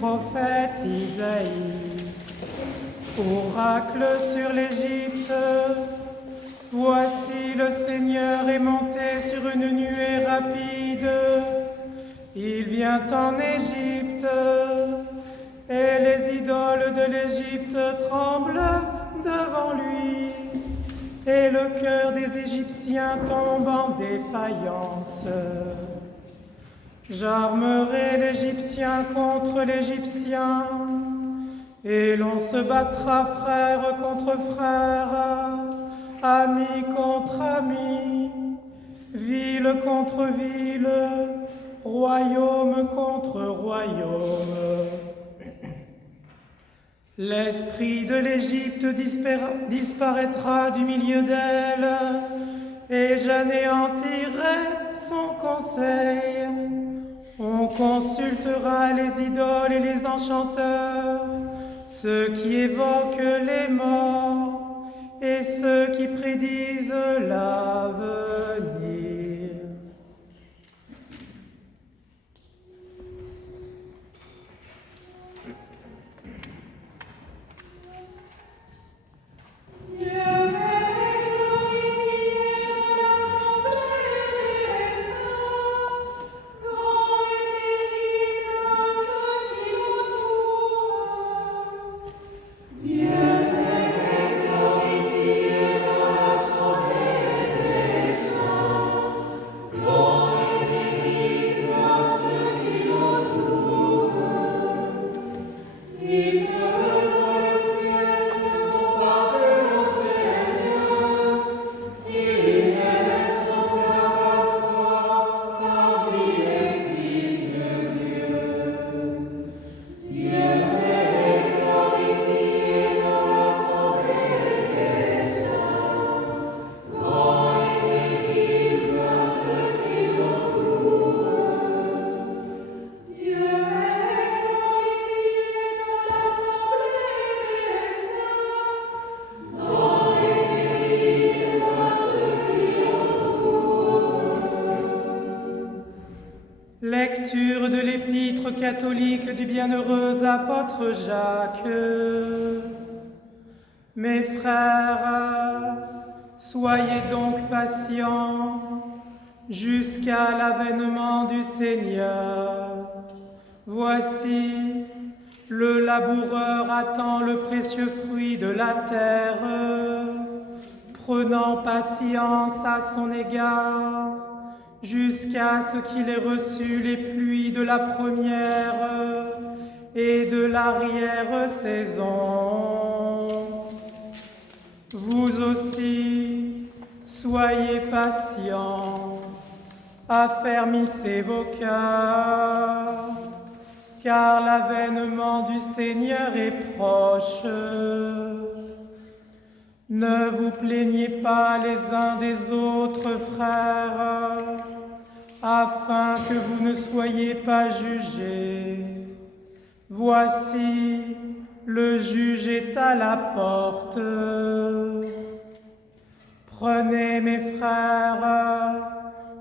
prophète Isaïe. Oracle sur l'Égypte, voici le Seigneur est monté sur une nuée rapide. Il vient en Égypte, et les idoles de l'Égypte tremblent devant lui. Et le cœur des Égyptiens tombe en défaillance. J'armerai l'Égyptien contre l'Égyptien, et l'on se battra frère contre frère, ami contre ami, ville contre ville, royaume contre royaume. L'esprit de l'Égypte disparaîtra du milieu d'elle, et j'anéantirai son conseil. On consultera les idoles et les enchanteurs, ceux qui évoquent les morts et ceux qui prédisent l'avenir. Lecture de l'épître catholique du bienheureux apôtre Jacques. Mes frères, soyez donc patients jusqu'à l'avènement du Seigneur. Voici, le laboureur attend le précieux fruit de la terre, prenant patience à son égard, jusqu'à ce qu'il ait reçu les pluies de la première et de l'arrière-saison. Vous aussi, soyez patients, affermissez vos cœurs, car l'avènement du Seigneur est proche. Ne vous plaignez pas les uns des autres, frères, afin que vous ne soyez pas jugés. Voici, le juge est à la porte. Prenez, mes frères,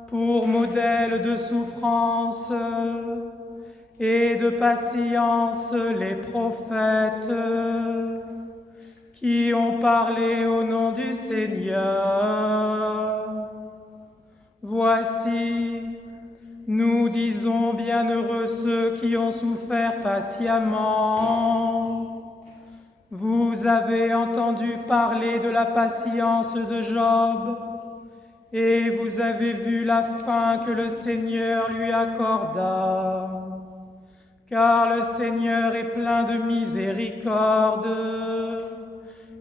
pour modèle de souffrance et de patience les prophètes qui ont parlé au nom du Seigneur. Voici, nous disons bienheureux ceux qui ont souffert patiemment. Vous avez entendu parler de la patience de Job, et vous avez vu la fin que le Seigneur lui accorda. Car le Seigneur est plein de miséricorde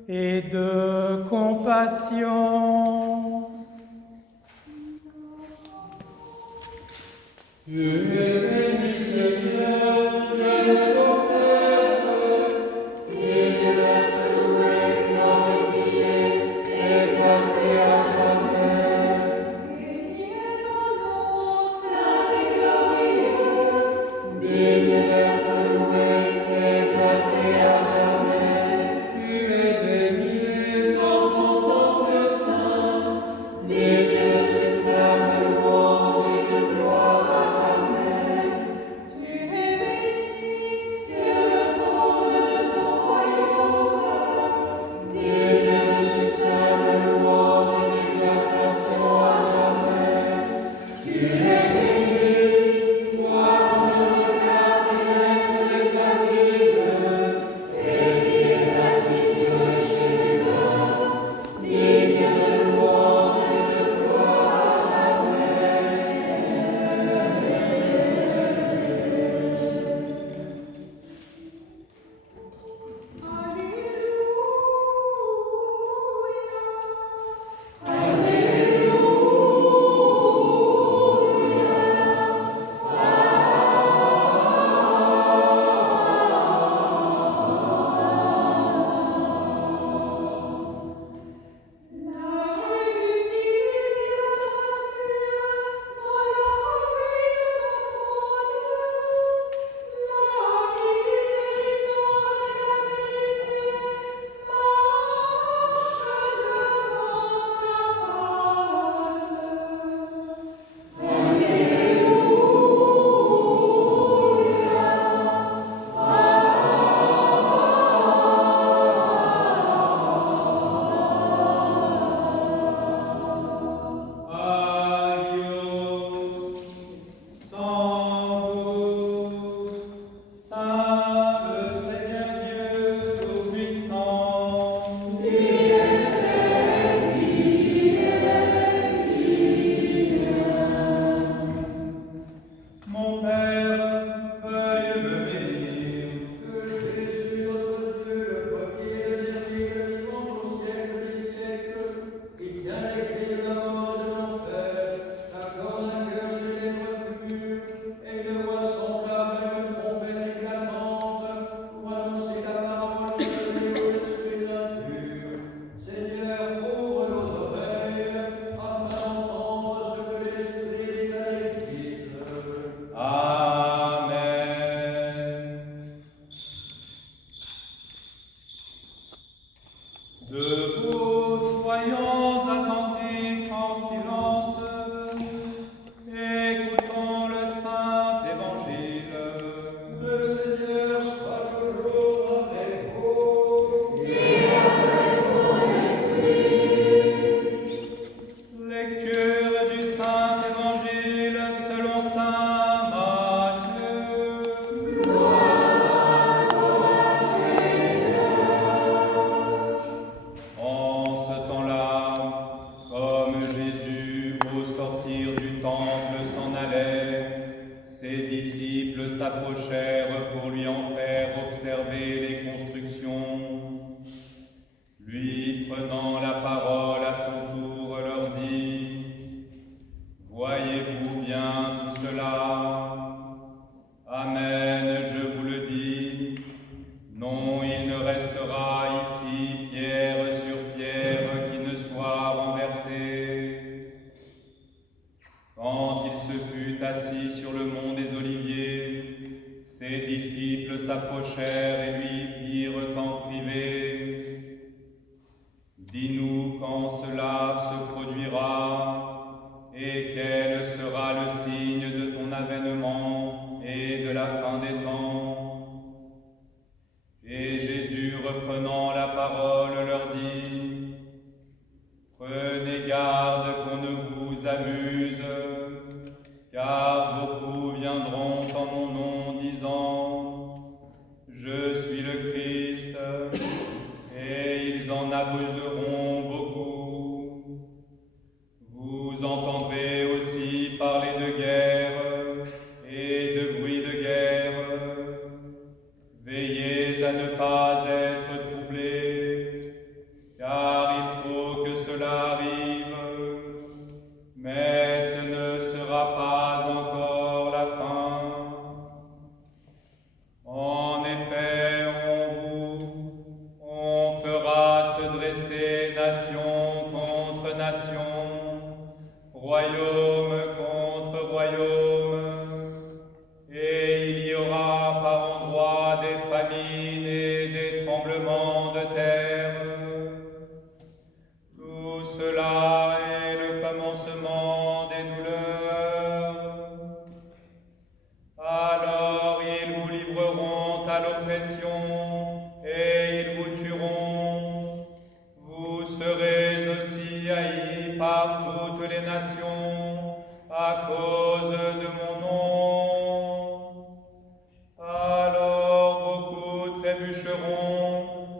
et de compassion. Dieu est béni, Seigneur, Dieu de nos pères, digne d'être loué, glorifié, exalté à jamais. Béni est ton nom, saint et glorieux, Digne d'être loué, exalté à jamais. Tu es béni dans ton temple saint, digne de suprême louange et de gloire à jamais. Lecture du Saint Évangile selon saint Matthieu. En ce temps-là, comme Jésus, au sortir du temple, s'en allait, ses disciples s'approchèrent pour lui en faire observer les constructions. Lui, prenant la parole à son tour, leur dit : « Voyez-vous bien tout cela ? Amen, je vous le dis. Non, il ne restera ici pierre sur pierre qui ne soit renversée. » Quand il se fut assis sur le mont des Oliviers, ses disciples s'approchèrent et lui dirent en privé : « Dis-nous quand cela se produira, et quel sera le signe de ton avènement et de la fin des temps. » Et Jésus, reprenant la parole, leur dit : « Prenez garde qu'on ne vous amuse, car beaucoup viendront en mon nom disant : Je suis le Christ, et ils en abuseront beaucoup. Vous entendrez aussi parler de guerre et de bruit de guerre. Veillez à ne pas être troublés, car il faut que cela arrive, mais ce ne sera pas encore la fin. En effet, on fera se dresser nation contre nation, royaume contre royaume, et il y aura par endroits des famines et des tremblements de terre. Tout cela est le commencement des douleurs. Alors ils vous livreront à l'oppression et ils vous tueront. Vous serez aussi haïs par toutes les nations à cause de mon nom. Alors beaucoup trébucheront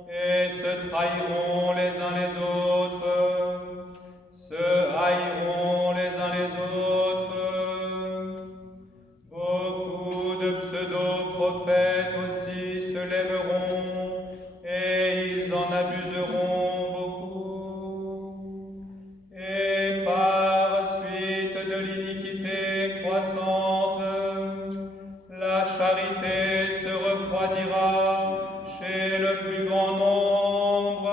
et se trahiront les uns les autres, se haïront les uns les autres. Beaucoup de pseudo-prophètes aussi se lèveront et ils en abuseront beaucoup. Et par suite de l'iniquité croissante, la charité se refroidira chez le plus grand nombre.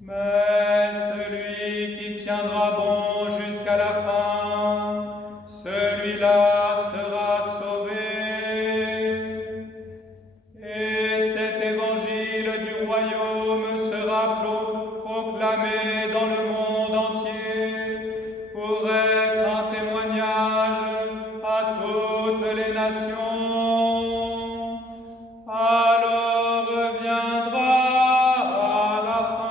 Mais celui qui tiendra bon jusqu'à la fin, celui-là sera sauvé. Et cet évangile du royaume sera proclamé dans le monde entier pour être un témoignage à toutes les nations. Alors viendra la fin.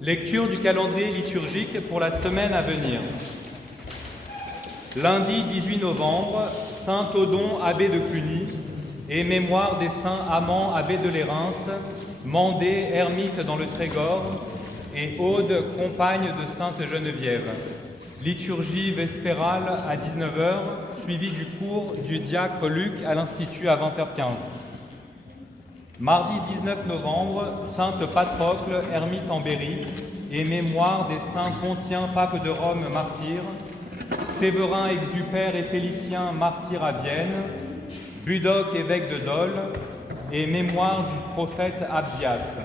Lecture du calendrier liturgique pour la semaine à venir. Lundi 18 novembre, Saint Odon, abbé de Cluny, et mémoire des saints Amand, abbé de Lérins, Mandé, ermite dans le Trégor, et Aude, compagne de Sainte Geneviève. Liturgie vespérale à 19 h, suivie du cours du diacre Luc à l'Institut à 20 h 15. Mardi 19 novembre, Sainte Patrocle, ermite en Berry, et mémoire des saints Pontien, pape de Rome, martyr, Séverin, Exupère et Félicien, martyrs à Vienne, Budoc, évêque de Dole, et mémoire du prophète Abdias.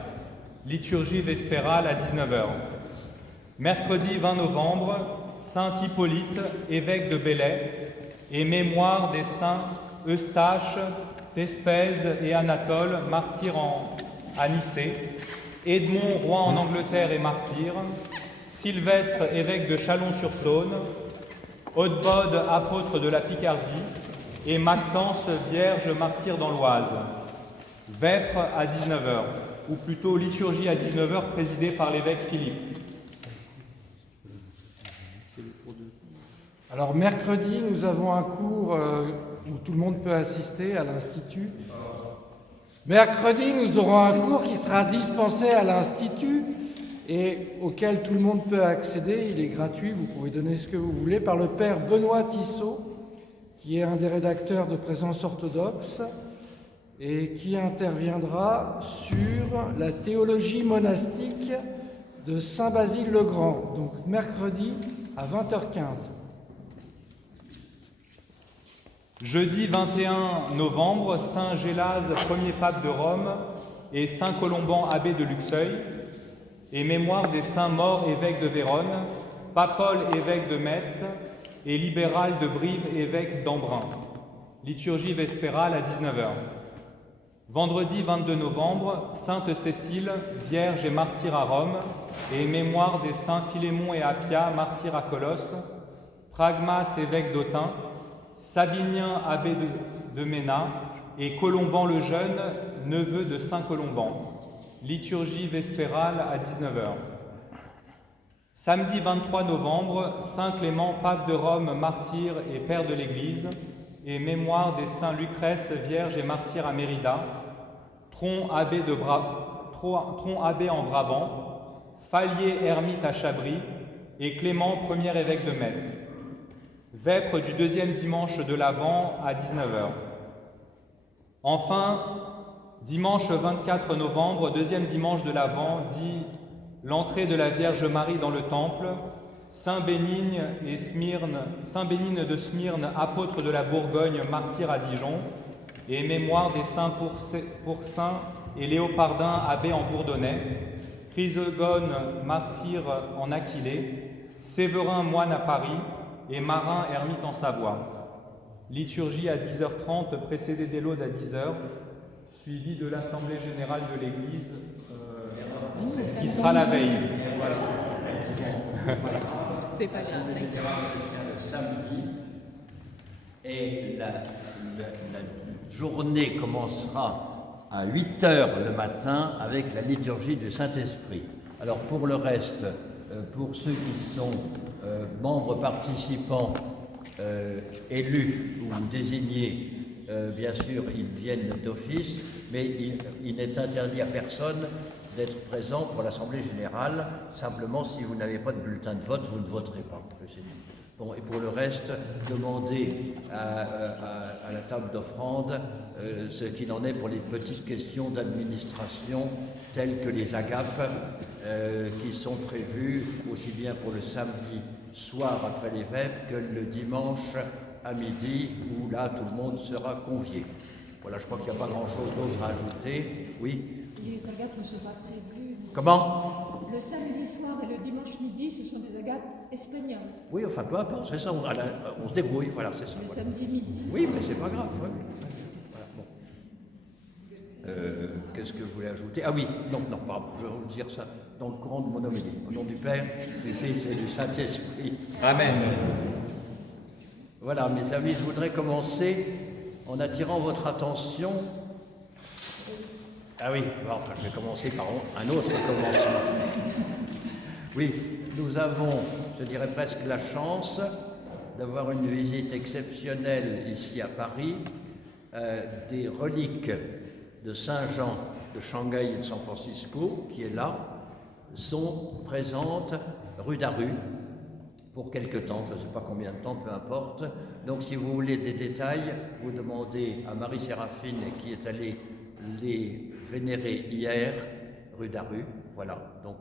Liturgie vespérale à 19 h. Mercredi 20 novembre, Saint Hippolyte, évêque de Belley, et mémoire des saints Eustache, Thespèse et Anatole, martyrs à Nicée, Edmond, roi en Angleterre et martyr, Sylvestre, évêque de Chalon-sur-Saône, Hautebode, apôtre de la Picardie, et Maxence, vierge, martyr dans l'Oise. Vêpres à 19 h, ou plutôt liturgie à 19 h, présidée par l'évêque Philippe. Alors mercredi, nous avons un cours où tout le monde peut assister à l'Institut. Mercredi, nous aurons un cours qui sera dispensé à l'Institut et auquel tout le monde peut accéder. Il est gratuit, vous pouvez donner ce que vous voulez, par le père Benoît Tissot, qui est un des rédacteurs de Présence orthodoxe et qui interviendra sur la théologie monastique de Saint-Basile-le-Grand, donc mercredi à 20 h 15. Jeudi 21 novembre, Saint Gélase, premier pape de Rome, et Saint Colomban, abbé de Luxeuil, et mémoire des saints morts, évêques de Vérone, Papol, évêque de Metz, et Libéral de Brive, évêque d'Embrun. Liturgie vespérale à 19 h. Vendredi 22 novembre, Sainte Cécile, vierge et martyre à Rome, et mémoire des saints Philémon et Appia, martyrs à Colosse, Pragmas, évêque d'Autun, Sabinien, abbé de Ménat, et Colomban le Jeune, neveu de Saint Colomban. Liturgie vespérale à 19 h. Samedi 23 novembre, Saint Clément, pape de Rome, martyr et père de l'Église, et mémoire des saints Lucrèce, vierge et martyr à Mérida, Tron, abbé en Brabant, Fallier, ermite à Chabris, et Clément, premier évêque de Metz. Vêpres du deuxième dimanche de l'Avent à 19 h. Enfin, dimanche 24 novembre, deuxième dimanche de l'Avent, dit l'entrée de la Vierge Marie dans le Temple, Saint Bénigne de Smyrne, apôtre de la Bourgogne, martyr à Dijon, et mémoire des saints Pourçain et Léopardin, abbé en Bourdonnais, Chrysogone, martyr en Aquilée, Séverin, moine à Paris, et Marin, ermite en Savoie. Liturgie à 10 h 30, précédée des laudes à 10 h, suivie de l'Assemblée générale de l'Église, qui sera la veille. Voilà. C'est pas grave. Le samedi, et la journée commencera à 8 h le matin avec la liturgie du Saint-Esprit. Alors pour le reste, pour ceux qui sont membres participants élus ou désignés, bien sûr, ils viennent d'office, mais il n'est interdit à personne d'être présent pour l'Assemblée générale. Simplement, si vous n'avez pas de bulletin de vote, vous ne voterez pas. Bon, et pour le reste, demandez à la table d'offrande ce qu'il en est pour les petites questions d'administration telles que les agapes qui sont prévues aussi bien pour le samedi soir après les vêpres que le dimanche à midi où là tout le monde sera convié. Voilà, je crois qu'il n'y a pas grand-chose d'autre à ajouter. Oui. Les agapes ne sont pas prévues. Comment ? Le samedi soir et le dimanche midi, ce sont des agapes espagnoles. Oui, enfin peu importe, c'est ça, on se débrouille, voilà, c'est ça. Le Voilà. samedi midi. Oui, mais c'est pas grave. Ouais. Voilà, bon. Qu'est-ce que je voulais ajouter ? Ah oui, non, pardon, je vais vous dire ça dans le courant de mon homélie. Au nom du Père, du Fils et du Saint-Esprit. Amen. Voilà, mes amis, je voudrais commencer en attirant votre attention. Ah oui, bon, enfin, je vais commencer par un autre commencement. Oui, nous avons, je dirais presque la chance d'avoir une visite exceptionnelle ici à Paris des reliques de Saint Jean de Shanghai et de San Francisco, qui est là, sont présentes rue d'Aru, pour quelque temps, je ne sais pas combien de temps, peu importe. Donc si vous voulez des détails, vous demandez à Marie-Séraphine qui est allée les vénérer hier, rue d'Aru. Voilà, donc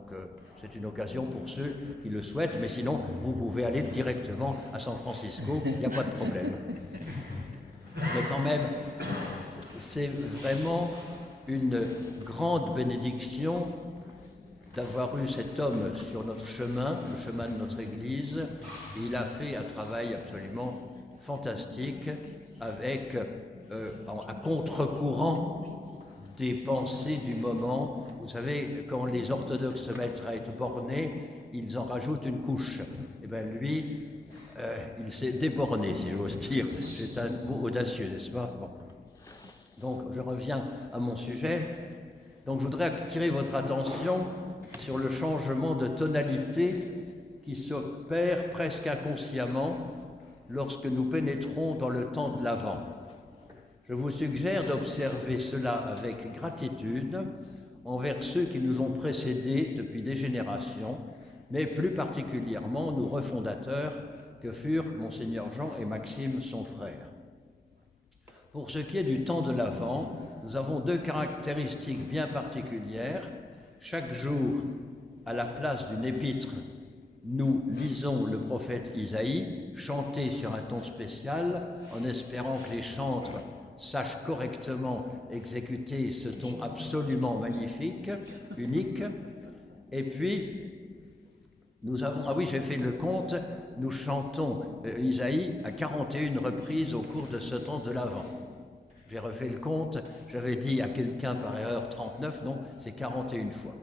c'est une occasion pour ceux qui le souhaitent, mais sinon vous pouvez aller directement à San Francisco, il n'y a pas de problème. Mais quand même, c'est vraiment une grande bénédiction d'avoir eu cet homme sur notre chemin, le chemin de notre Église. Il a fait un travail absolument fantastique avec, à contre-courant des pensées du moment. Vous savez, quand les orthodoxes se mettent à être bornés, ils en rajoutent une couche. Et bien lui, il s'est déborné, si j'ose dire. C'est un mot audacieux, n'est-ce pas? Bon. Donc, je reviens à mon sujet. Donc, je voudrais attirer votre attention sur le changement de tonalité qui s'opère presque inconsciemment lorsque nous pénétrons dans le temps de l'Avent. Je vous suggère d'observer cela avec gratitude envers ceux qui nous ont précédés depuis des générations, mais plus particulièrement nos refondateurs que furent Monseigneur Jean et Maxime, son frère. Pour ce qui est du temps de l'Avent, nous avons deux caractéristiques bien particulières. Chaque jour, à la place d'une épître, nous lisons le prophète Isaïe, chanté sur un ton spécial, en espérant que les chantres sachent correctement exécuter ce ton absolument magnifique, unique. Et puis, nous avons, ah oui, j'ai fait le compte, nous chantons Isaïe à 41 reprises au cours de ce temps de l'Avent. J'ai refait le compte, j'avais dit à quelqu'un par erreur 39, non, c'est 41 fois.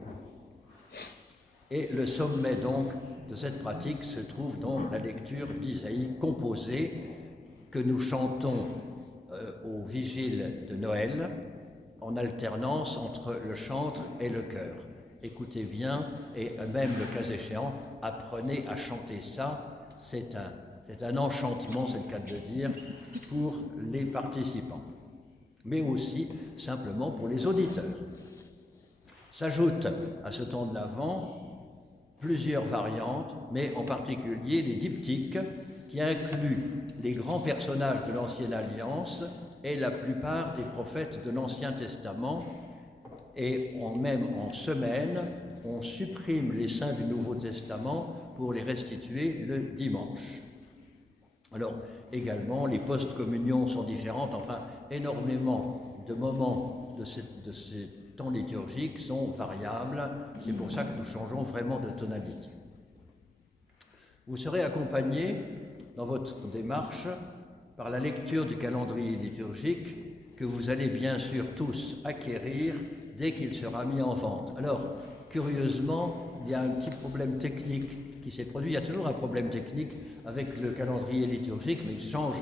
Et le sommet donc de cette pratique se trouve dans la lecture d'Isaïe composée que nous chantons aux vigiles de Noël en alternance entre le chantre et le chœur. Écoutez bien et même le cas échéant, apprenez à chanter ça, c'est un enchantement, c'est le cas de le dire, pour les participants, mais aussi simplement pour les auditeurs. S'ajoutent à ce temps de l'Avent plusieurs variantes, mais en particulier les diptyques, qui incluent les grands personnages de l'Ancienne Alliance et la plupart des prophètes de l'Ancien Testament. Et même en semaine, on supprime les saints du Nouveau Testament pour les restituer le dimanche. Alors, également, les post-communions sont différentes, enfin, énormément de moments de ces temps liturgiques sont variables, c'est pour ça que nous changeons vraiment de tonalité. Vous serez accompagné dans votre démarche par la lecture du calendrier liturgique que vous allez bien sûr tous acquérir dès qu'il sera mis en vente. Alors, curieusement, il y a un petit problème technique qui s'est produit. Il y a toujours un problème technique avec le calendrier liturgique, mais il change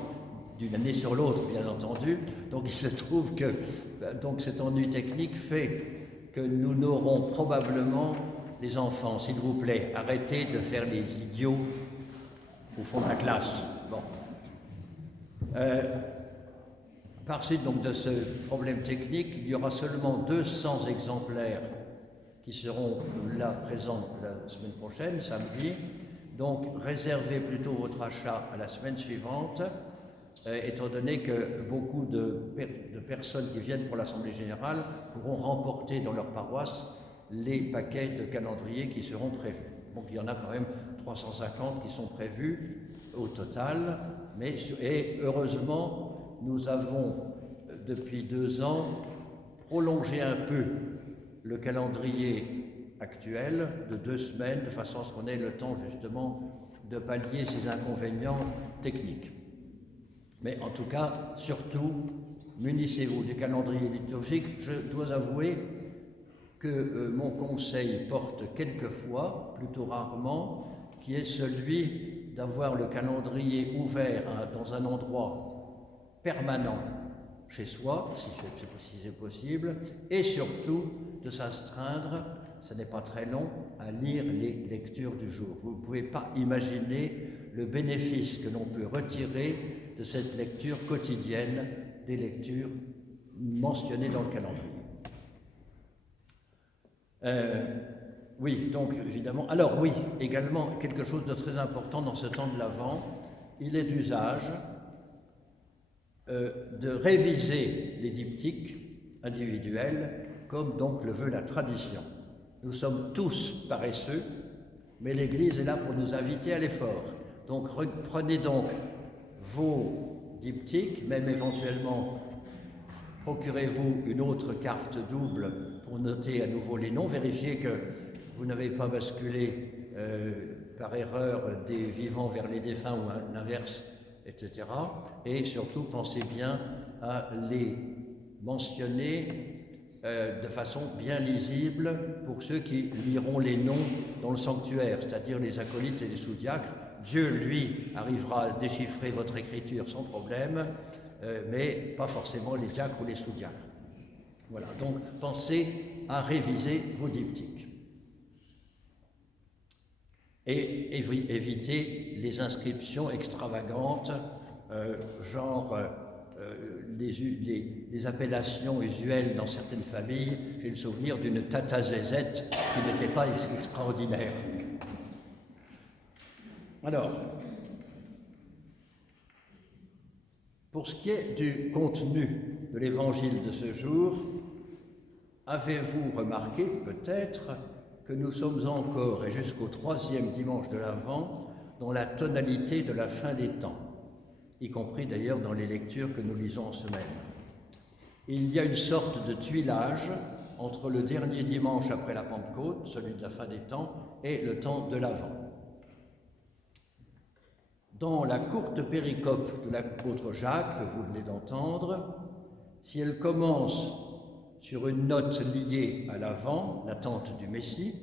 d'une année sur l'autre, bien entendu. Donc il se trouve que cet ennui technique fait que nous n'aurons probablement, les enfants, s'il vous plaît, arrêtez de faire les idiots au fond de la classe. Bon. Par suite donc de ce problème technique, il y aura seulement 200 exemplaires qui seront là présents la semaine prochaine, samedi. Donc réservez plutôt votre achat à la semaine suivante, étant donné que beaucoup de personnes qui viennent pour l'Assemblée Générale pourront remporter dans leur paroisse les paquets de calendrier qui seront prévus. Donc il y en a quand même 350 qui sont prévus au total, et heureusement, nous avons depuis 2 ans prolongé un peu le calendrier actuel de 2 semaines, de façon à ce qu'on ait le temps justement de pallier ces inconvénients techniques. Mais en tout cas, surtout, munissez-vous du calendrier liturgique. Je dois avouer que mon conseil porte quelquefois, plutôt rarement, qui est celui d'avoir le calendrier ouvert dans un endroit permanent chez soi, si c'est possible, et surtout de s'astreindre, ce n'est pas très long, à lire les lectures du jour. Vous ne pouvez pas imaginer le bénéfice que l'on peut retirer de cette lecture quotidienne des lectures mentionnées dans le calendrier. Oui, donc évidemment. Alors oui, également quelque chose de très important dans ce temps de l'Avent, il est d'usage de réviser les diptyques individuels comme donc le veut la tradition. Nous sommes tous paresseux, mais l'Église est là pour nous inviter à l'effort. Donc prenez donc vos diptyques, même éventuellement procurez-vous une autre carte double pour noter à nouveau les noms, vérifiez que vous n'avez pas basculé par erreur des vivants vers les défunts ou à l'inverse, etc. Et surtout, pensez bien à les mentionner de façon bien lisible pour ceux qui liront les noms dans le sanctuaire, c'est-à-dire les acolytes et les sous-diacres. Dieu, lui, arrivera à déchiffrer votre écriture sans problème, mais pas forcément les diacres ou les sous-diacres. Voilà, donc pensez à réviser vos diptyques. Et évitez les inscriptions extravagantes, genre les appellations usuelles dans certaines familles. J'ai le souvenir d'une tata zézette qui n'était pas extraordinaire. Alors, pour ce qui est du contenu de l'évangile de ce jour, avez-vous remarqué peut-être que nous sommes encore, et jusqu'au 3e dimanche de l'Avent, dans la tonalité de la fin des temps, y compris d'ailleurs dans les lectures que nous lisons en semaine. Il y a une sorte de tuilage entre le dernier dimanche après la Pentecôte, celui de la fin des temps, et le temps de l'Avent. Dans la courte péricope de l'apôtre Jacques, que vous venez d'entendre, si elle commence sur une note liée à l'Avent, l'attente du Messie,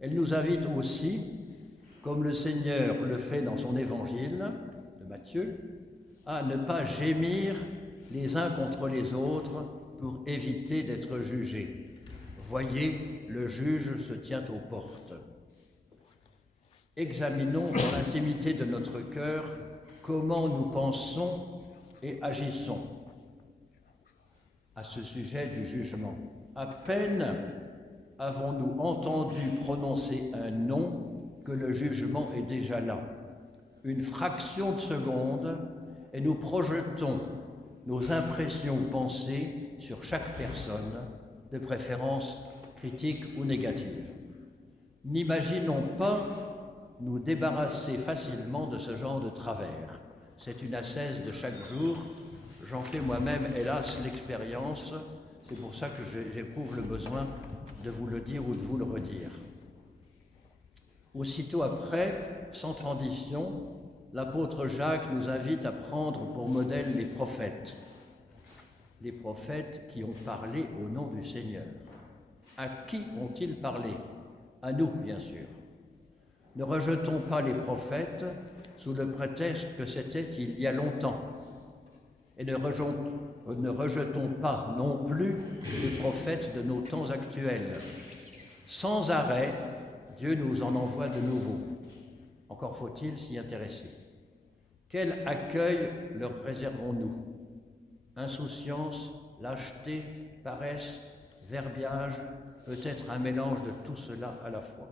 elle nous invite aussi, comme le Seigneur le fait dans son évangile de Matthieu, à ne pas gémir les uns contre les autres pour éviter d'être jugés. Voyez, le juge se tient aux portes. Examinons dans l'intimité de notre cœur comment nous pensons et agissons à ce sujet du jugement. À peine avons-nous entendu prononcer un nom que le jugement est déjà là. Une fraction de seconde et nous projetons nos impressions ou pensées sur chaque personne, de préférence critique ou négative. N'imaginons pas nous débarrasser facilement de ce genre de travers. C'est une ascèse de chaque jour. J'en fais moi-même, hélas, l'expérience. C'est pour ça que j'éprouve le besoin de vous le dire ou de vous le redire. Aussitôt après, sans transition, l'apôtre Jacques nous invite à prendre pour modèle les prophètes qui ont parlé au nom du Seigneur. À qui ont-ils parlé? À nous, bien sûr. Ne rejetons pas les prophètes sous le prétexte que c'était il y a longtemps. Et ne rejetons pas non plus les prophètes de nos temps actuels. Sans arrêt, Dieu nous en envoie de nouveaux. Encore faut-il s'y intéresser. Quel accueil leur réservons-nous? Insouciance, lâcheté, paresse, verbiage, peut-être un mélange de tout cela à la fois.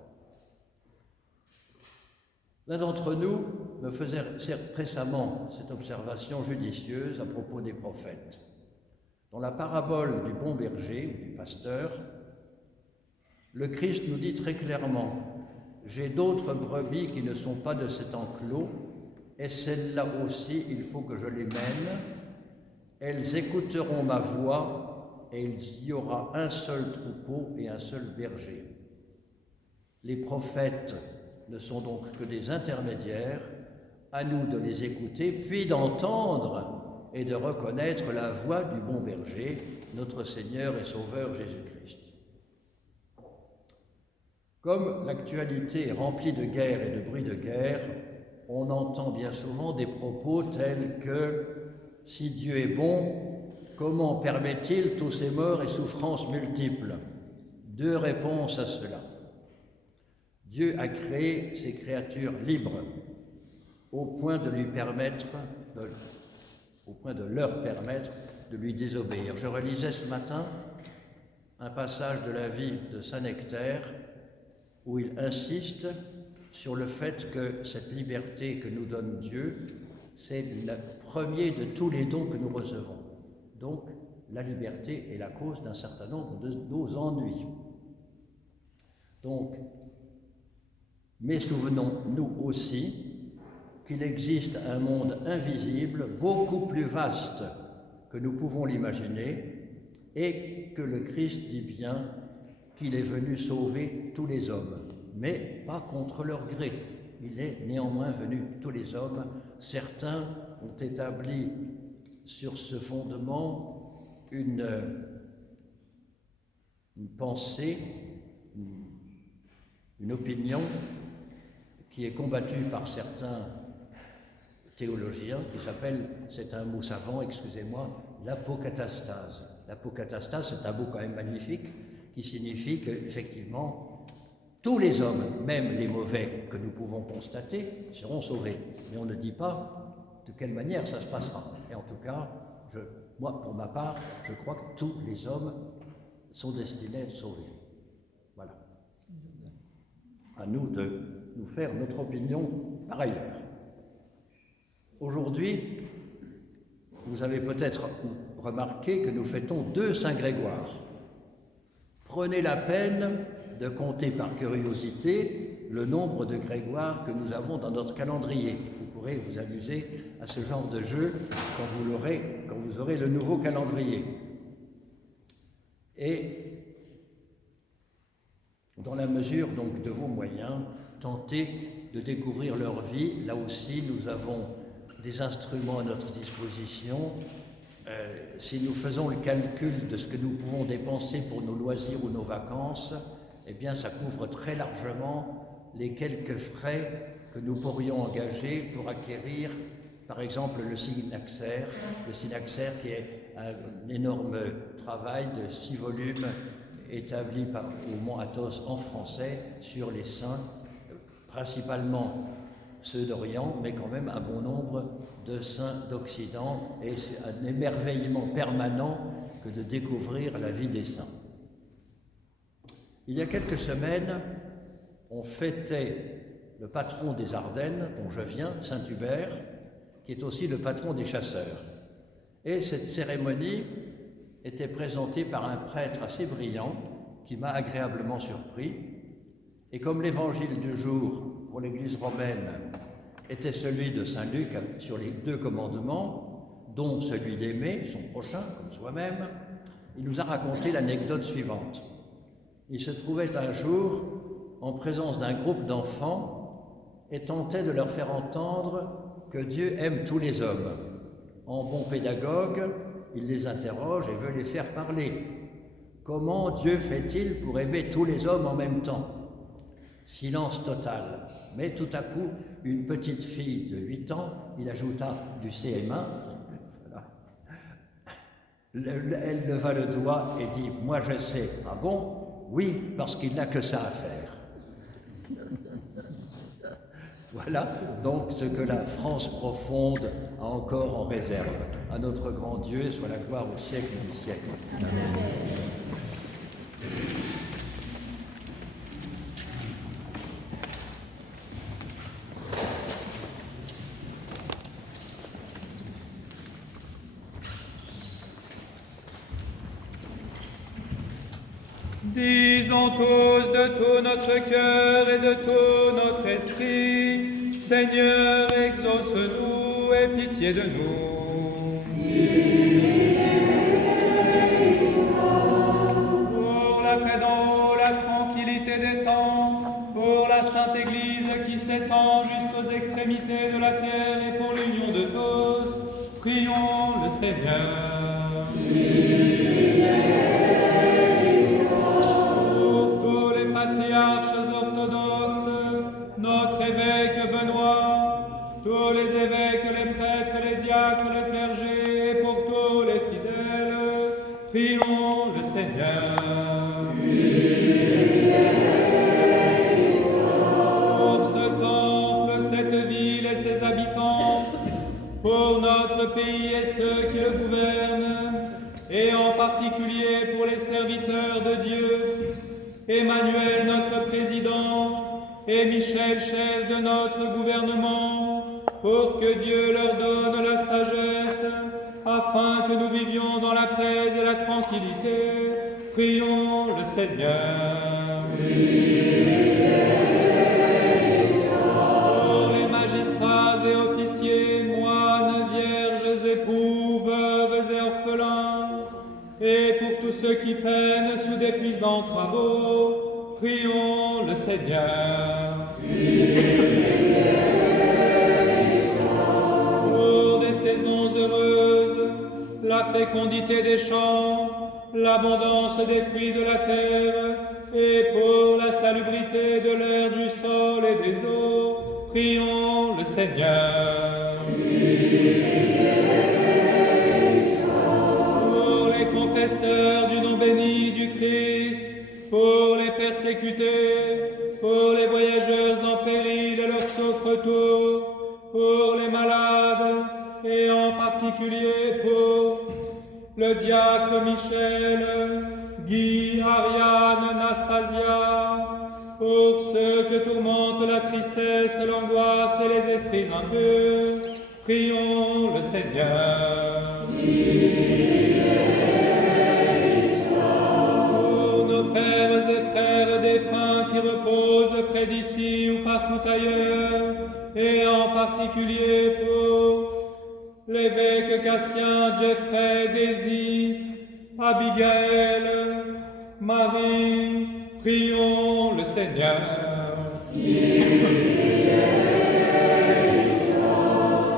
L'un d'entre nous me faisait récemment cette observation judicieuse à propos des prophètes. Dans la parabole du bon berger ou du pasteur, le Christ nous dit très clairement « J'ai d'autres brebis qui ne sont pas de cet enclos, et celles-là aussi, il faut que je les mène. Elles écouteront ma voix, et il y aura un seul troupeau et un seul berger. » Les prophètes ne sont donc que des intermédiaires, à nous de les écouter, puis d'entendre et de reconnaître la voix du bon berger, notre Seigneur et Sauveur Jésus-Christ. Comme l'actualité est remplie de guerre et de bruits de guerre, on entend bien souvent des propos tels que « Si Dieu est bon, comment permet-il tous ces morts et souffrances multiples ?» Deux réponses à cela. Dieu a créé ces créatures libres au point de leur permettre de lui désobéir. Je relisais ce matin un passage de la vie de Saint Nectaire où il insiste sur le fait que cette liberté que nous donne Dieu, c'est le premier de tous les dons que nous recevons. Donc, la liberté est la cause d'un certain nombre de nos ennuis. Donc, mais souvenons-nous aussi qu'il existe un monde invisible, beaucoup plus vaste que nous pouvons l'imaginer, et que le Christ dit bien qu'il est venu sauver tous les hommes, mais pas contre leur gré. Il est néanmoins venu tous les hommes. Certains ont établi sur ce fondement une pensée, une opinion qui est combattue par certains théologiens, qui s'appelle, c'est un mot savant, excusez-moi, l'apocatastase. L'apocatastase, c'est un mot quand même magnifique, qui signifie qu'effectivement, tous les hommes, même les mauvais que nous pouvons constater, seront sauvés. Mais on ne dit pas de quelle manière ça se passera. Et en tout cas, moi, pour ma part, je crois que tous les hommes sont destinés à être sauvés. Voilà. À nous de nous faire notre opinion par ailleurs. Aujourd'hui, vous avez peut-être remarqué que nous fêtons 2 Saint-Grégoire. Prenez la peine de compter par curiosité le nombre de Grégoire que nous avons dans notre calendrier. Vous pourrez vous amuser à ce genre de jeu quand vous aurez le nouveau calendrier. Et dans la mesure donc de vos moyens, tentez de découvrir leur vie. Là aussi, nous avons des instruments à notre disposition. Si nous faisons le calcul de ce que nous pouvons dépenser pour nos loisirs ou nos vacances, eh bien ça couvre très largement les quelques frais que nous pourrions engager pour acquérir, par exemple, le Synaxaire qui est un énorme travail de 6 volumes établi au Mont Athos en français sur les saints, principalement ceux d'Orient, mais quand même un bon nombre de saints d'Occident, et c'est un émerveillement permanent que de découvrir la vie des saints. Il y a quelques semaines, on fêtait le patron des Ardennes, dont je viens, Saint Hubert, qui est aussi le patron des chasseurs. Et cette cérémonie était présentée par un prêtre assez brillant, qui m'a agréablement surpris. Et comme l'évangile du jour pour l'Église romaine était celui de Saint Luc sur les 2 commandements, dont celui d'aimer son prochain comme soi-même, il nous a raconté l'anecdote suivante. Il se trouvait un jour en présence d'un groupe d'enfants et tentait de leur faire entendre que Dieu aime tous les hommes. En bon pédagogue, il les interroge et veut les faire parler. Comment Dieu fait-il pour aimer tous les hommes en même temps ? Silence total. Mais tout à coup, une petite fille de 8 ans, il ajouta du CM1, voilà. Elle leva le doigt et dit « Moi je sais. » « Ah bon ? Oui, parce qu'il n'a que ça à faire. » Voilà donc ce que la France profonde a encore en réserve. À notre grand Dieu soit la gloire au siècle des siècles. Amen. Disons tous de tout notre cœur et de tout notre esprit, Seigneur, exauce-nous et pitié de nous. Pour la paix d'en haut, la tranquillité des temps, pour la Sainte Église qui s'étend jusqu'aux extrémités de la terre et pour l'union de tous, prions le Seigneur. Patriarches orthodoxes, notre évêque Benoît, tous les évêques, les prêtres, les diacres, le clergé, et pour tous les fidèles, prions le Seigneur. Pour ce temple, cette ville et ses habitants, pour notre pays et ceux qui le gouvernent, et en particulier pour les serviteurs de Dieu, Emmanuel, notre président, et Michel, chef de notre gouvernement, pour que Dieu leur donne la sagesse, afin que nous vivions dans la paix et la tranquillité. Prions le Seigneur. Pour les magistrats et officiers, moines, vierges, époux, veuves et orphelins, et pour tous ceux qui peinent sous d'épuisants travaux, prions le Seigneur. Pour des saisons heureuses, la fécondité des champs, l'abondance des fruits de la terre, et pour la salubrité de l'air, du sol et des eaux, prions le Seigneur. Pour les confesseurs du nom béni du Christ, pour les persécutés, pour les voyageurs en péril et leur sauf retour, pour les malades, et en particulier pour le diacre Michel, Guy, Ariane, Nastasia, pour ceux que tourmentent la tristesse, l'angoisse et les esprits impurs, prions le Seigneur. Pour nos pères et frères défunts qui reposent près d'ici ou partout ailleurs, et en particulier pour l'évêque Cassien, Jeffrey, Daisy, Abigail, Marie, prions le Seigneur.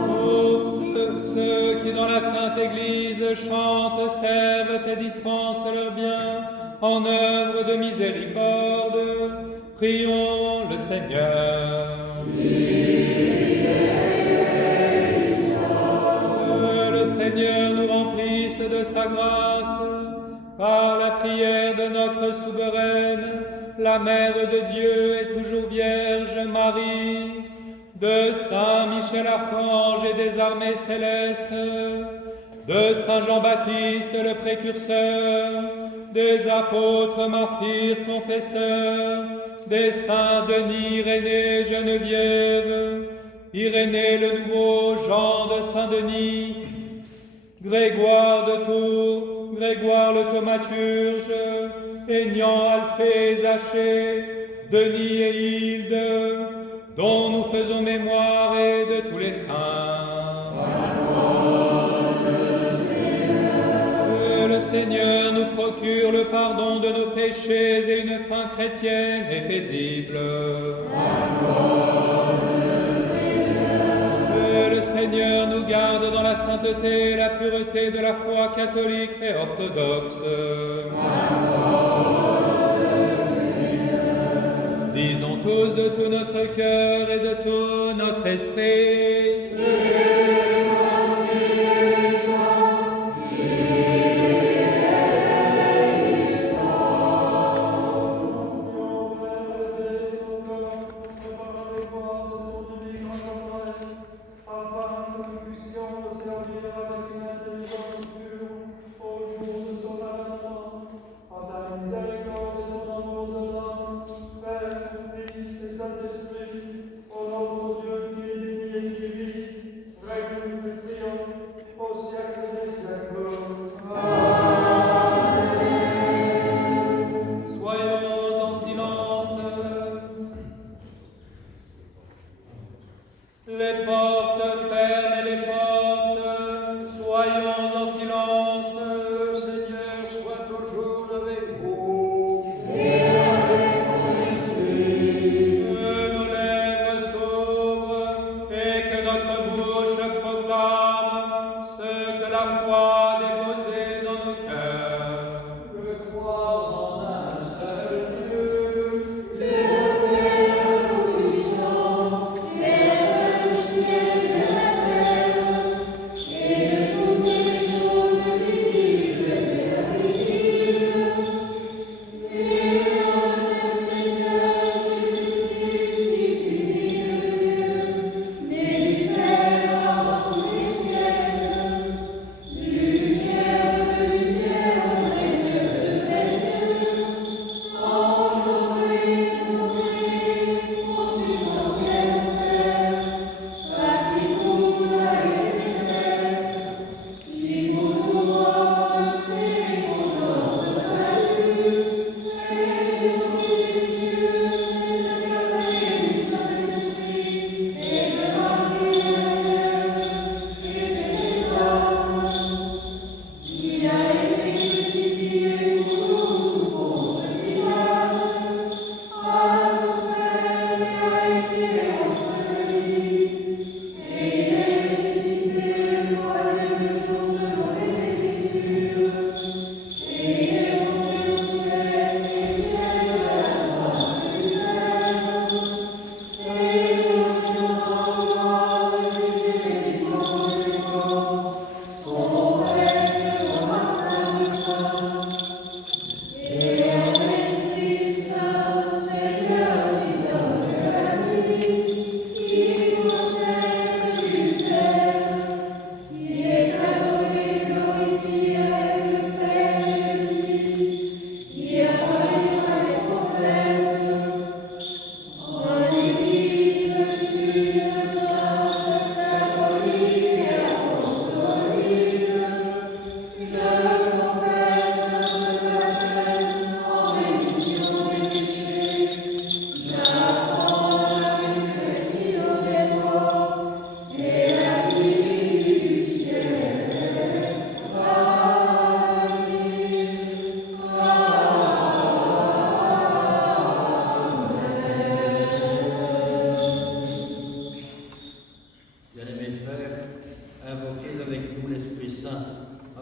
Pour ceux qui dans la Sainte Église chantent, servent et dispensent leur bien en œuvre de miséricorde, prions le Seigneur. Que le Seigneur nous remplisse de sa grâce, par la prière de notre souveraine, la Mère de Dieu et toujours Vierge Marie, de Saint Michel Archange et des armées célestes, de Saint Jean-Baptiste le précurseur, des apôtres martyrs confesseurs, des saints Denis, Irénée, Geneviève, Irénée le Nouveau, Jean de Saint-Denis, Grégoire de Tours, Grégoire le Thaumaturge, Aignan, Alphée, Zachée, Denis et Hilde, dont nous faisons mémoire, et de tous les saints. Que le Seigneur nous procure le pardon de nos péchés et une fin chrétienne et paisible. Que le Seigneur nous garde dans la sainteté et la pureté de la foi catholique et orthodoxe. Disons tous de tout notre cœur et de tout notre esprit. Lui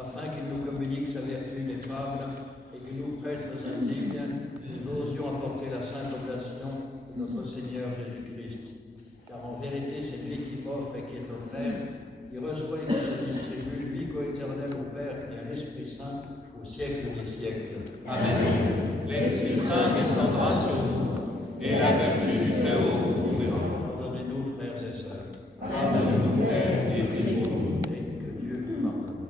afin qu'il nous communique sa vertu ineffable et que nous, prêtres indignes, nous osions apporter la sainte oblation de notre Seigneur Jésus-Christ. Car en vérité, c'est lui qui m'offre et qui est offert, qui reçoit et qui se distribue, lui coéternel au Père et à l'Esprit Saint, au siècle des siècles. Amen. L'Esprit Saint descendra sur vous, et la vertu du Très-Haut vous couvrira. Pardonnez-nous, frères et sœurs. Pardonne-nous, Père, et prie-nous. Et que Dieu vous pardonne.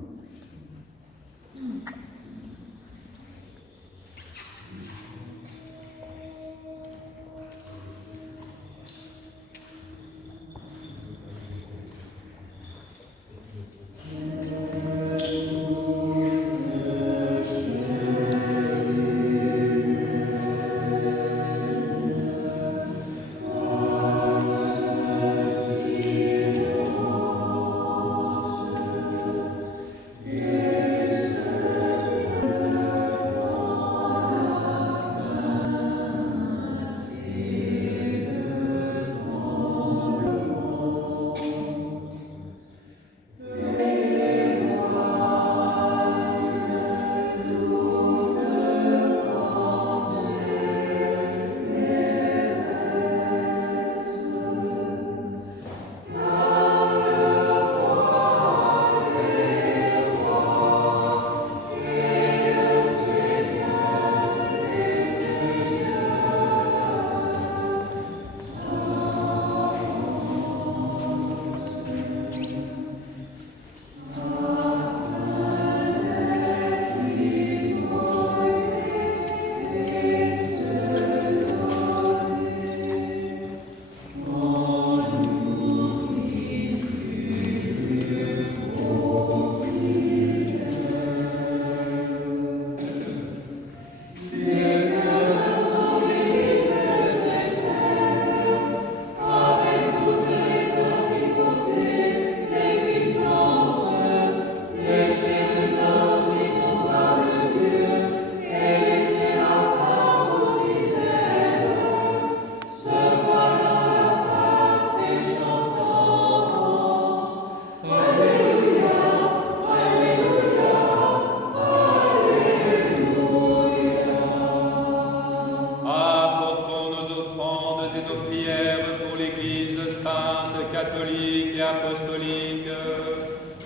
catholique et apostolique,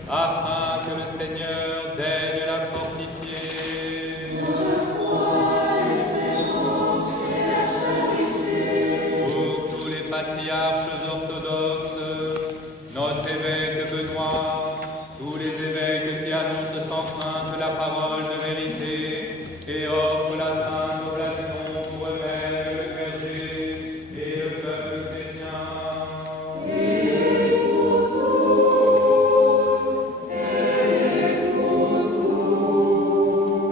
afin que le Seigneur daigne la fortifier. Pour tous les patriarches orthodoxes, notre évêque Benoît, tous les évêques qui annoncent sans crainte la parole de vérité et offrent la sainte oblation pour eux-mêmes, le clergé et le peuple chrétien.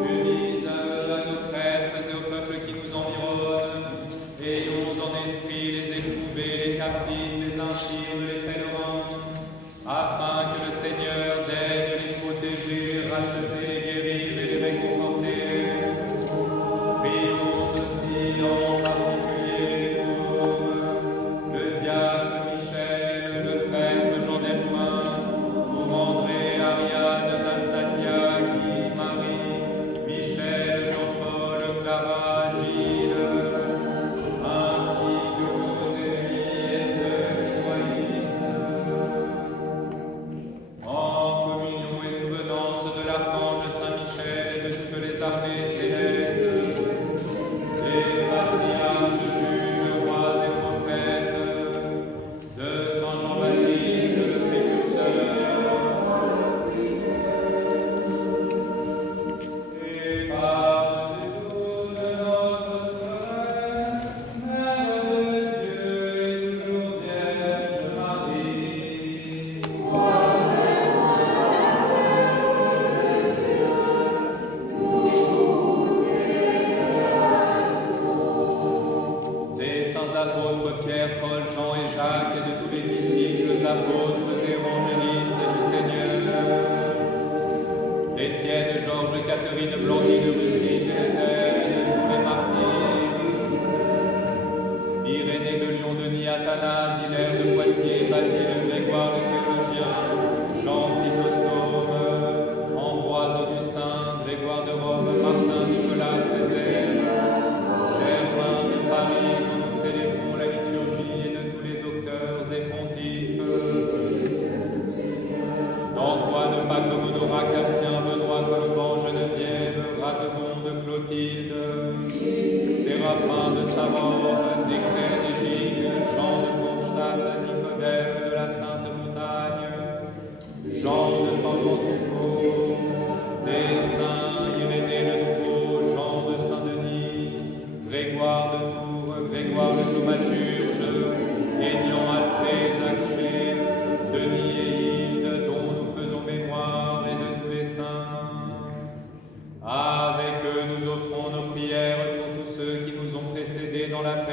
Unis à eux, à nos prêtres et au peuple qui nous environne, ayons en esprit les éprouvés, les captifs, les infirmes, les pèlerins, afin que le Seigneur daigne les protéger, racheter, guérir et les réconforter. Prions aussi en particulier pour le diacre Michel, le prêtre Jean d'Elmoin, pour André, Ariane, Anastasia, Guy, Marie, Michel, Jean-Paul, Clara, Gilles, ainsi que vos ennemis et ceux qui voyissent. En communion et souvenance de l'archange Saint-Michel et de toutes les armées célestes, des patriarches, juges, rois et prophètes, de Saint Jean-Baptiste, le précurseur, et par Jésus de notre Sœur, Mère de Dieu et toujours Vierge Marie. Des saints apôtres Pierre, Paul, Jean et Jacques et de tous les disciples, apôtres et évangélistes du Seigneur, Étienne, Georges, Catherine, Blandine, Rustique, Hélène, tous les martyrs, Irénée de Lyon, Denis, Athanas, Hilaire de Poitiers, Basile, Grégoire le théologien, Jean Chrysostome, Ambroise Savante, Nectaire d'Égypte, Jean de Kronstadt, Nicodème de la Sainte Montagne, Jean de San Francisco, des saints Irénée le Nouveau, Jean de Saint-Denis, Grégoire de Tours, Grégoire le Thaumaturge, Aignan, Alphée, Zachée, Denis et Hilde, dont nous faisons mémoire, et de tous les saints. Avec eux, nous offrons nos prières pour tous ceux qui nous ont précédés dans la paix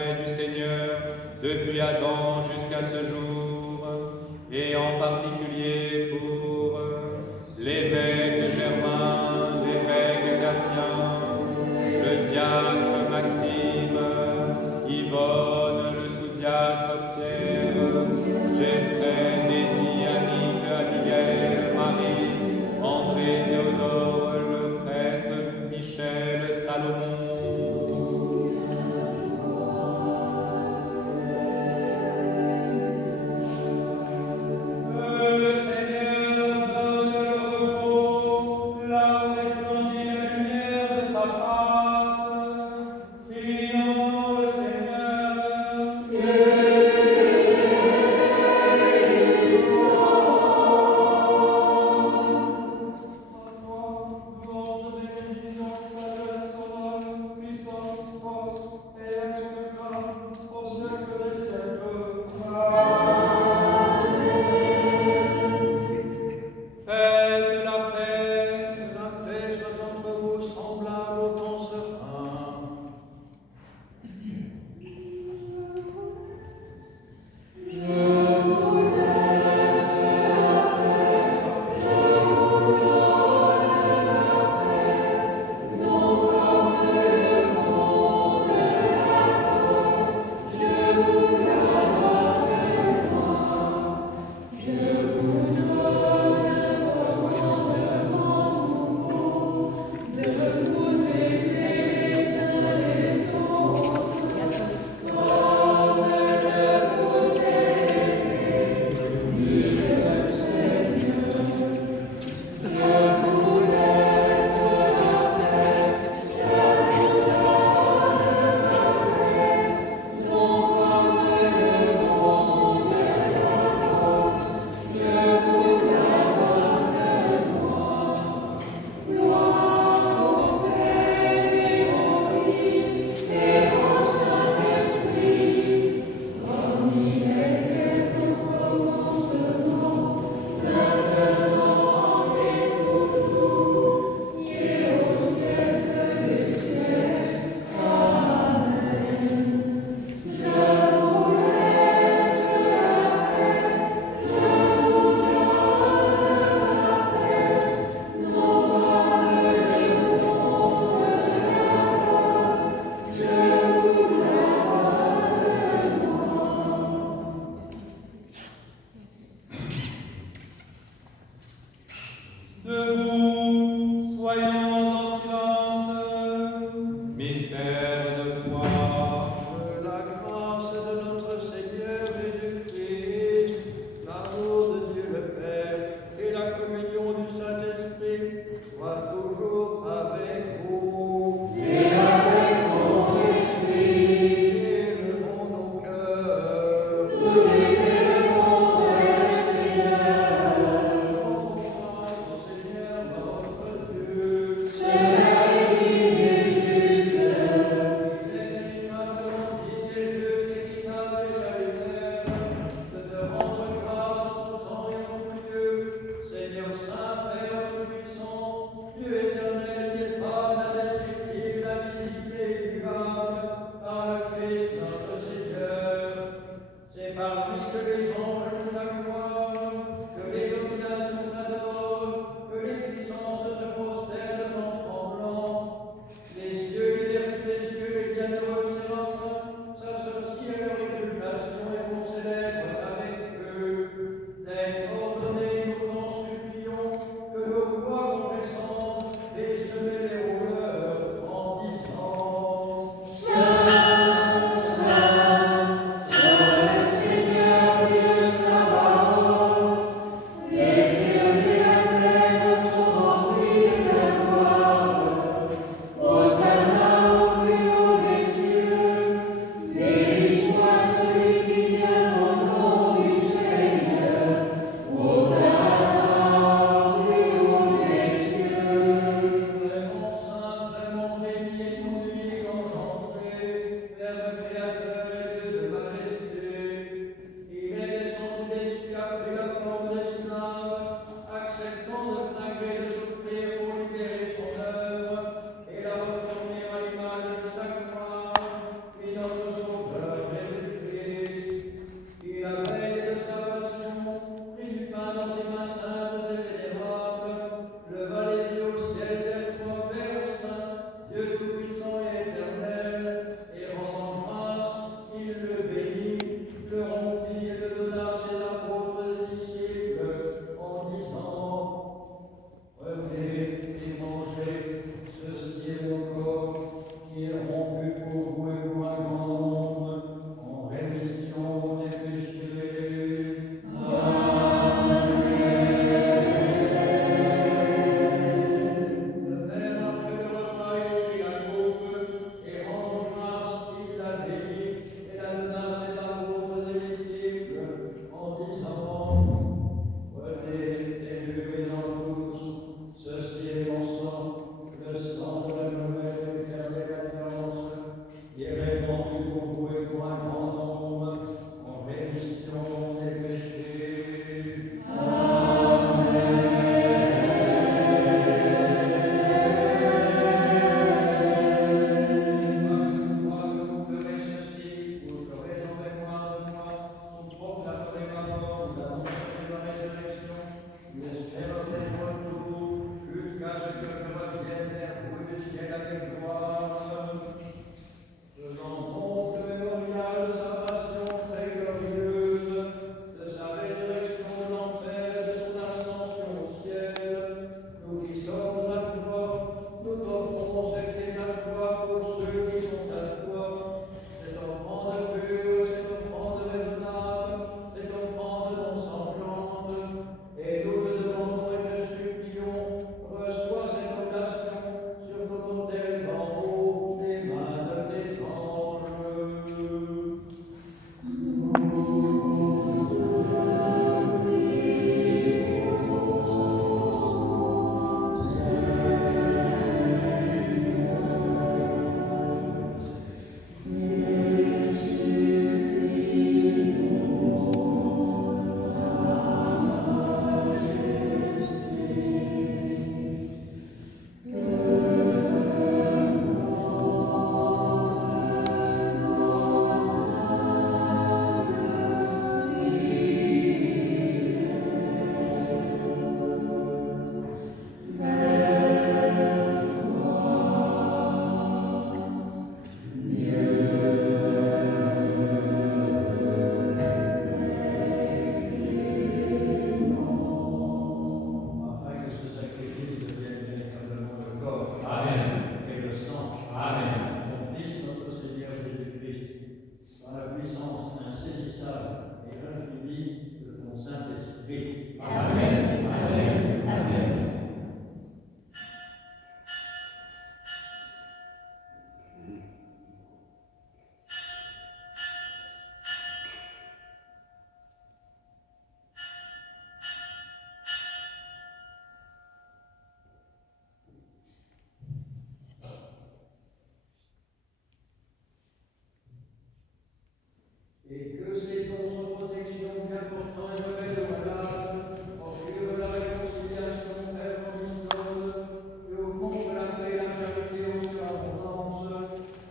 et que ses dons sans protection bien portants et remèdes valables procurent la réconciliation vers en discorde, et au compte de la paix, la charité aux surabondance,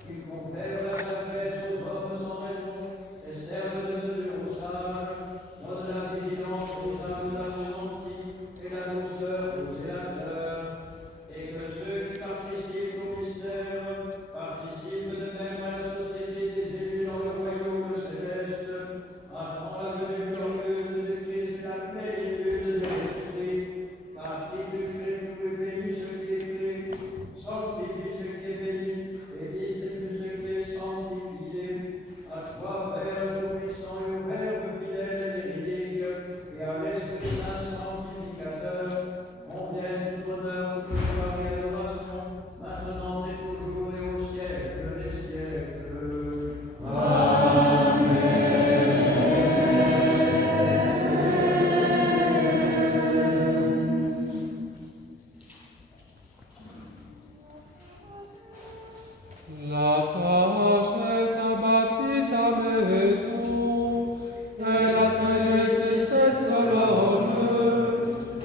qui confère la sagesse aux hommes sans raison et servent de mesure aux sages, donne la vigilance aux âmes appesanties et la douceur aux zélateurs, et que ceux qui participent au mystère participent de même à la société des élus dans le royaume céleste, attend la venue glorieuse du Christ et la plénitude de l'Esprit, car qui fut créé nous bénit ce qui est créé, sanctifie ce qui est béni, et distribue ce qui est sanctifié. À toi, Père Tout-Puissant et au Verbe fidèle et véridique, et à l'Esprit Saint sanctificateur, conviennent tout honneur, toute gloire et adoration, maintenant et toujours et au siècle des siècles. La sagesse a bâti sa maison, elle a taillé ses 7 colonnes,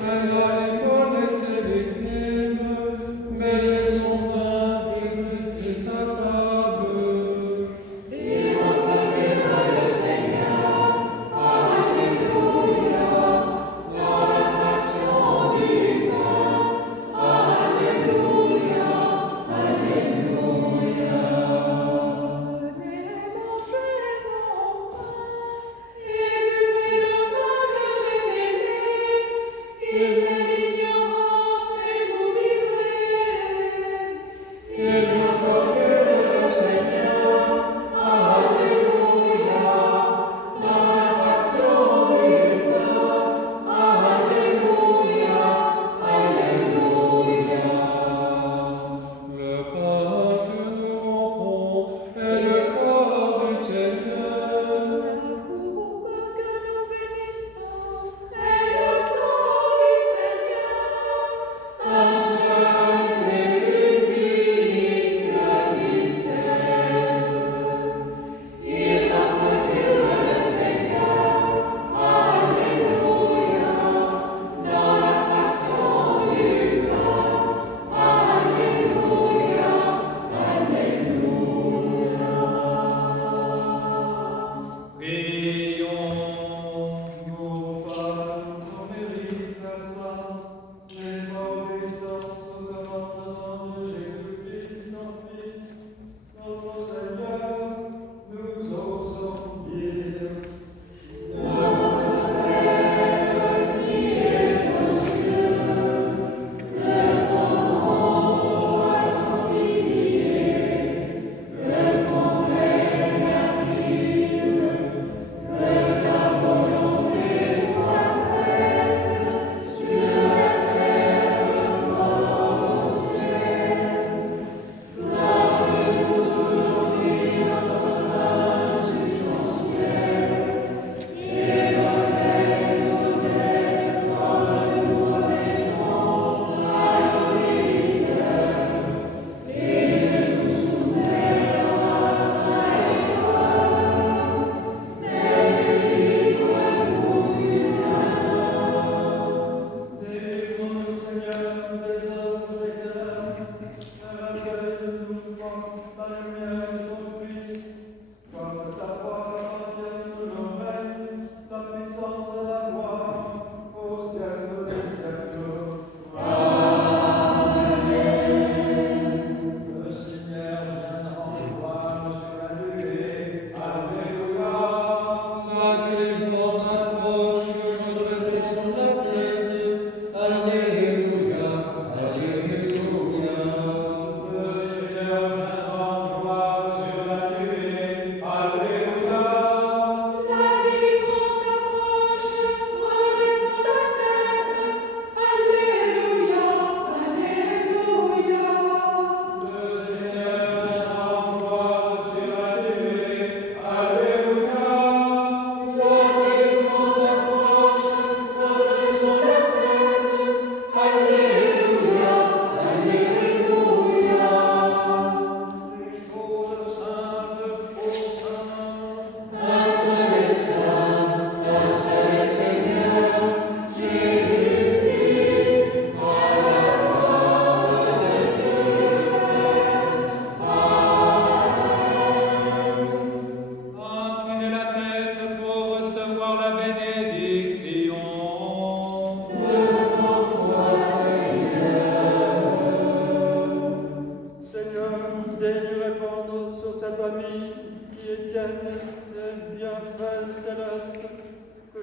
elle a épaulé ses victimes, mêlé son vin et dressé sa table. Alléluia, Alléluia.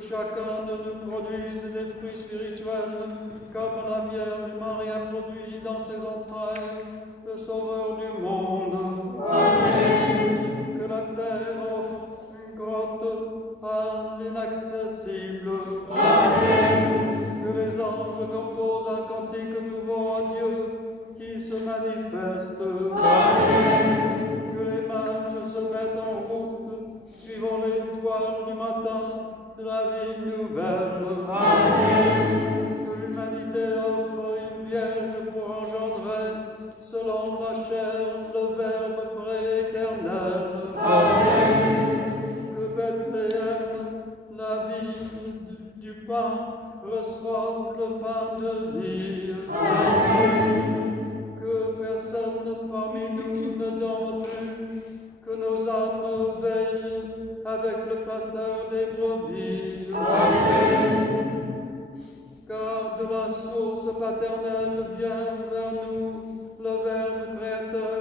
chacun de nous produise des fruits spirituels, comme la Vierge Marie a produit dans ses entrailles le Sauveur du monde. Amen. Que la terre offre une grotte à l'inaccessible. Amen. Que les anges composent un cantique nouveau à Dieu qui se manifeste. Amen. Que les mages se mettent en route, suivant l'étoile du matin de la vie nouvelle. Amen. Que l'humanité offre une vierge pour engendrer, selon la chair, le Verbe prééternel. Amen. Que Bethléem, la ville du pain, reçoive le pain de vie. Amen. Que personne parmi nous ne dorme plus, que nos âmes veillent avec le pasteur des brebis. Amen. Car de la source paternelle vient vers nous le Verbe créateur,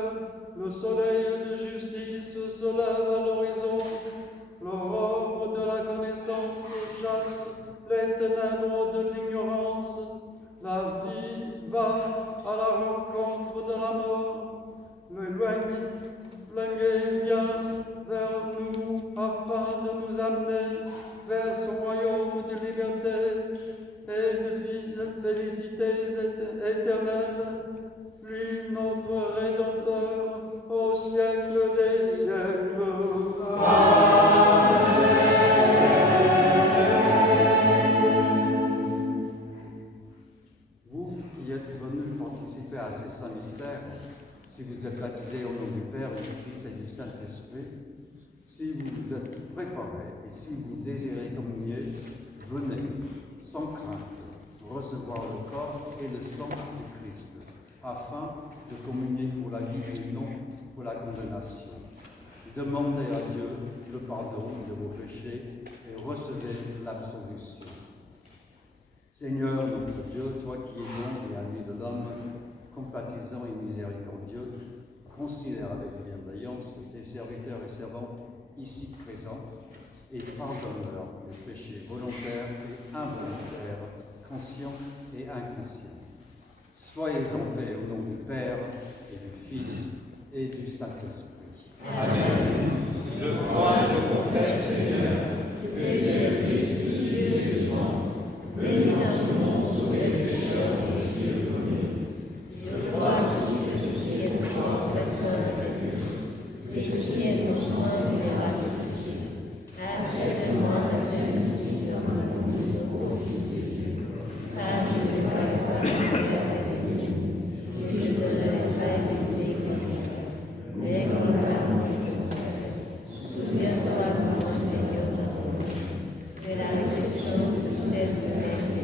le soleil de justice se lève à l'horizon, l'aurore de la connaissance chasse les ténèbres de l'ignorance, la vie va à la rencontre de la mort, l'éloigné vient vers nous afin de nous amener vers son royaume de liberté et de félicité éternelle, lui notre Rédempteur au siècle des siècles. Amen. Vous qui êtes venus participer à ces saints mystères, si vous êtes baptisés au nom du Père, du Fils et du Saint-Esprit, si vous vous êtes préparés et si vous désirez communier, venez sans crainte recevoir le corps et le sang du Christ, afin de communier pour la vie et non pour la condamnation. Demandez à Dieu le pardon de vos péchés et recevez l'absolution. Seigneur notre Dieu, toi qui es bon et ami de l'homme, compatissant et miséricordieux, considère avec bienveillance tes serviteurs et servantes ici présents et pardonne-leur les péchés volontaires et involontaires, conscients et inconscients. Soyez en paix au nom du Père et du Fils et du Saint-Esprit. Amen. Je crois et je confesse, Seigneur, que tu es le Christ, Fils de Dieu vivant, venu dans ce monde sauver les pécheurs, je suis connu. Je crois aussi que ceci est ton sang, personne avec lui. Ceci est ton sang, libéral de Christ. Accepte-moi la sainte dans mon nom, au Fils de Dieu. Car je ne vais pas le faire avec lui. Je te donnerai pas des églises. Mais comme la souviens-toi de mon Seigneur, de la réception de cette messe,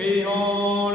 prions